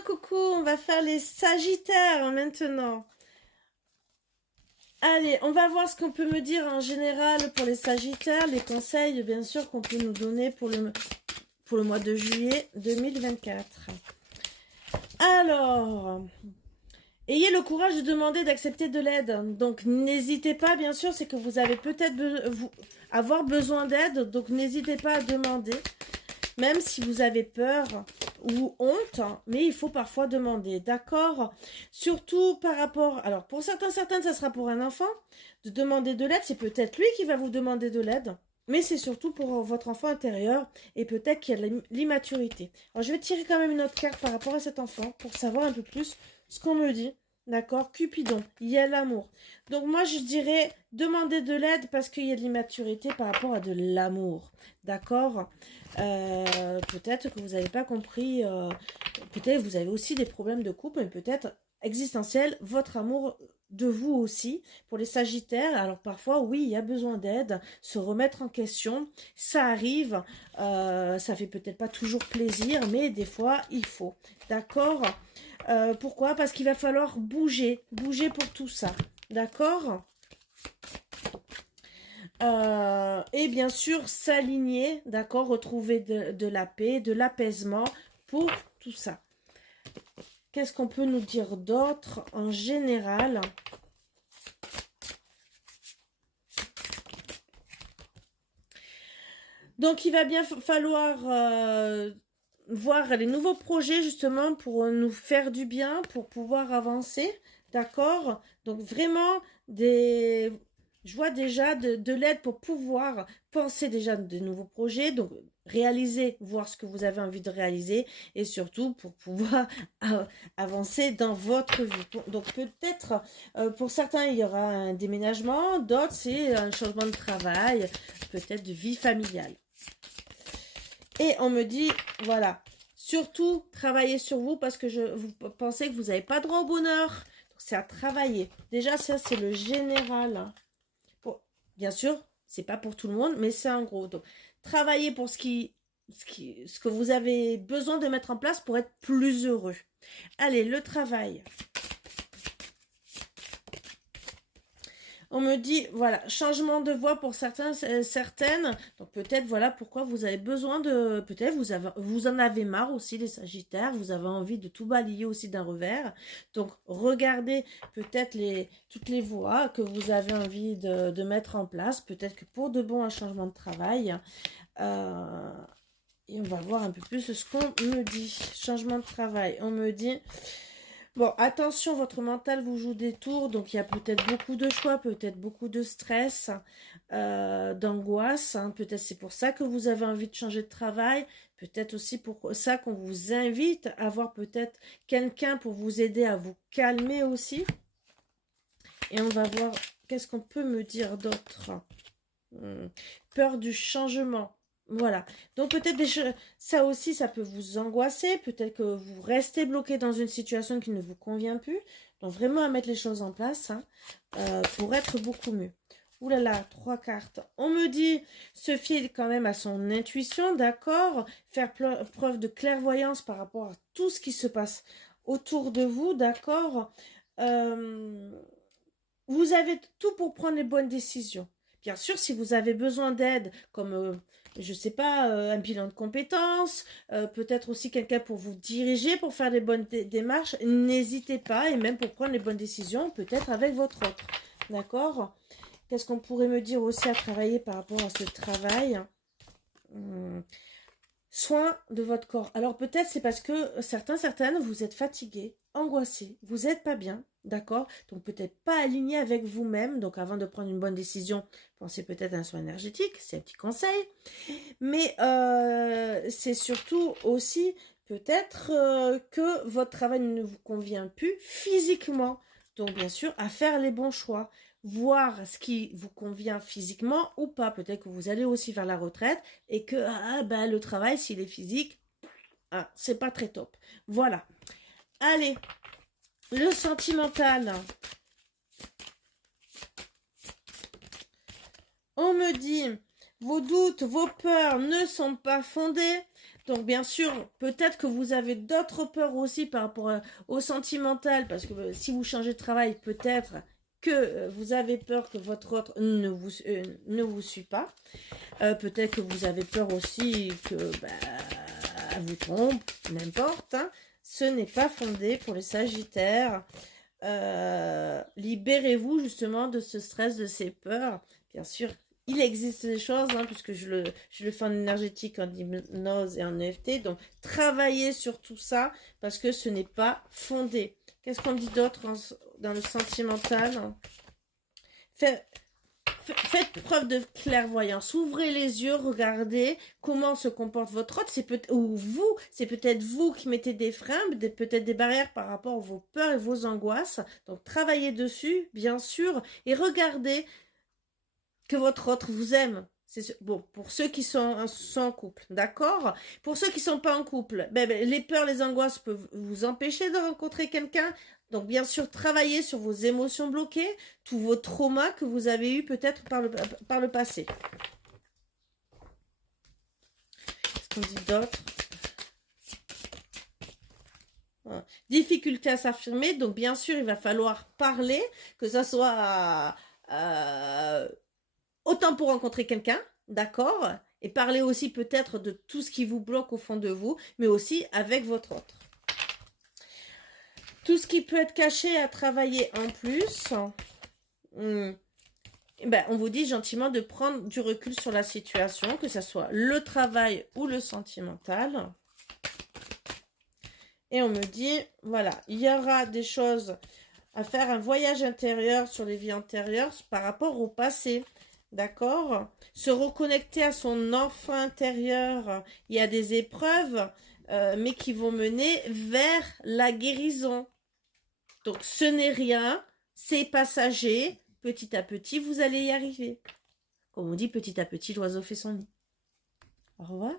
coucou, on va faire les Sagittaires maintenant. Allez, on va voir ce qu'on peut me dire en général pour les Sagittaires, les conseils bien sûr qu'on peut nous donner pour le mois de juillet 2024. Alors, ayez le courage de demander, d'accepter de l'aide. Donc n'hésitez pas, bien sûr, c'est que vous avez peut-être avoir besoin d'aide, donc n'hésitez pas à demander. Même si vous avez peur ou honte, mais il faut parfois demander, d'accord? Surtout par rapport... Alors, pour certaines, ça sera pour un enfant. De demander de l'aide, c'est peut-être lui qui va vous demander de l'aide. Mais c'est surtout pour votre enfant intérieur et peut-être qu'il y a l'immaturité. Alors, je vais tirer quand même une autre carte par rapport à cet enfant pour savoir un peu plus ce qu'on me dit. D'accord, Cupidon, il y a l'amour. Donc moi je dirais demander de l'aide parce qu'il y a de l'immaturité par rapport à de l'amour. D'accord, peut-être que vous n'avez pas compris, peut-être vous avez aussi des problèmes de couple, mais peut-être existentiel, votre amour de vous aussi. Pour les Sagittaires, alors parfois oui il y a besoin d'aide, se remettre en question, ça arrive, ça fait peut-être pas toujours plaisir, mais des fois il faut. D'accord. Pourquoi? Parce qu'il va falloir bouger pour tout ça, d'accord? Et bien sûr, s'aligner, d'accord? Retrouver de la paix, de l'apaisement pour tout ça. Qu'est-ce qu'on peut nous dire d'autre en général? Donc, il va bien falloir... voir les nouveaux projets justement pour nous faire du bien, pour pouvoir avancer, d'accord? Donc vraiment je vois déjà de l'aide pour pouvoir penser déjà de nouveaux projets, donc réaliser, voir ce que vous avez envie de réaliser et surtout pour pouvoir avancer dans votre vie. Donc peut-être pour certains il y aura un déménagement, d'autres c'est un changement de travail, peut-être de vie familiale. Et on me dit, voilà, surtout travaillez sur vous parce que vous pensez que vous n'avez pas droit au bonheur. Donc c'est à travailler. Déjà, ça, c'est le général. Bon, bien sûr, c'est pas pour tout le monde, mais c'est en gros. Donc, travaillez pour ce que vous avez besoin de mettre en place pour être plus heureux. Allez, le travail. On me dit, voilà, changement de voix pour certaines. Donc peut-être, voilà, pourquoi vous avez besoin de... Peut-être vous en avez marre aussi, les Sagittaires. Vous avez envie de tout balayer aussi d'un revers. Donc regardez peut-être toutes les voies que vous avez envie de mettre en place. Peut-être que pour de bon, un changement de travail. Et on va voir un peu plus ce qu'on me dit. Changement de travail. On me dit... Bon, attention, votre mental vous joue des tours, donc il y a peut-être beaucoup de choix, peut-être beaucoup de stress, d'angoisse, hein. Peut-être c'est pour ça que vous avez envie de changer de travail, peut-être aussi pour ça qu'on vous invite à avoir peut-être quelqu'un pour vous aider à vous calmer aussi. Et on va voir, qu'est-ce qu'on peut me dire d'autre? Peur du changement. Voilà. Donc peut-être ça aussi, ça peut vous angoisser. Peut-être que vous restez bloqué dans une situation qui ne vous convient plus. Donc vraiment à mettre les choses en place hein, pour être beaucoup mieux. Ouh là là, 3 cartes. On me dit se fier quand même à son intuition, d'accord? Faire preuve de clairvoyance par rapport à tout ce qui se passe autour de vous, d'accord? Vous avez tout pour prendre les bonnes décisions. Bien sûr, si vous avez besoin d'aide, comme, je sais pas, un bilan de compétences, peut-être aussi quelqu'un pour vous diriger, pour faire les bonnes démarches, n'hésitez pas, et même pour prendre les bonnes décisions, peut-être avec votre autre. D'accord? Qu'est-ce qu'on pourrait me dire aussi à travailler par rapport à ce travail? Soin de votre corps. Alors peut-être c'est parce que certaines, vous êtes fatigués, angoissés, vous n'êtes pas bien, d'accord? Donc peut-être pas aligné avec vous-même. Donc avant de prendre une bonne décision, pensez peut-être à un soin énergétique, c'est un petit conseil. Mais c'est surtout aussi peut-être que votre travail ne vous convient plus physiquement. Donc bien sûr, à faire les bons choix, voir ce qui vous convient physiquement ou pas. Peut-être que vous allez aussi vers la retraite et que le travail, s'il est physique, c'est pas très top. Voilà. Allez, le sentimental. On me dit, vos doutes, vos peurs ne sont pas fondés. Donc, bien sûr, peut-être que vous avez d'autres peurs aussi par rapport au sentimental, parce que si vous changez de travail, peut-être que vous avez peur que votre autre ne vous suit pas. Peut-être que vous avez peur aussi que vous trompe, n'importe. Hein. Ce n'est pas fondé pour les Sagittaires. Libérez-vous justement de ce stress, de ces peurs. Bien sûr, il existe des choses, hein, puisque je le fais en énergétique, en hypnose et en EFT. Donc, travaillez sur tout ça parce que ce n'est pas fondé. Qu'est-ce qu'on dit d'autre dans le sentimental? Faites preuve de clairvoyance. Ouvrez les yeux, regardez comment se comporte votre autre. C'est peut-être vous qui mettez des freins, peut-être des barrières par rapport à vos peurs et vos angoisses. Donc, travaillez dessus, bien sûr, et regardez que votre autre vous aime. Bon, pour ceux qui sont en couple, d'accord? Pour ceux qui ne sont pas en couple, les peurs, les angoisses peuvent vous empêcher de rencontrer quelqu'un. Donc, bien sûr, travaillez sur vos émotions bloquées, tous vos traumas que vous avez eus peut-être par le passé. Qu'est-ce qu'on dit d'autre? Voilà. Difficulté à s'affirmer. Donc, bien sûr, il va falloir parler, que ça soit autant pour rencontrer quelqu'un, d'accord? Et parler aussi peut-être de tout ce qui vous bloque au fond de vous, mais aussi avec votre autre. Tout ce qui peut être caché à travailler en plus, on vous dit gentiment de prendre du recul sur la situation, que ce soit le travail ou le sentimental. Et on me dit, voilà, il y aura des choses à faire, un voyage intérieur sur les vies antérieures par rapport au passé. D'accord? Se reconnecter à son enfant intérieur. Il y a des épreuves, mais qui vont mener vers la guérison. Donc, ce n'est rien, c'est passager. Petit à petit, vous allez y arriver. Comme on dit, petit à petit, l'oiseau fait son nid. Au revoir.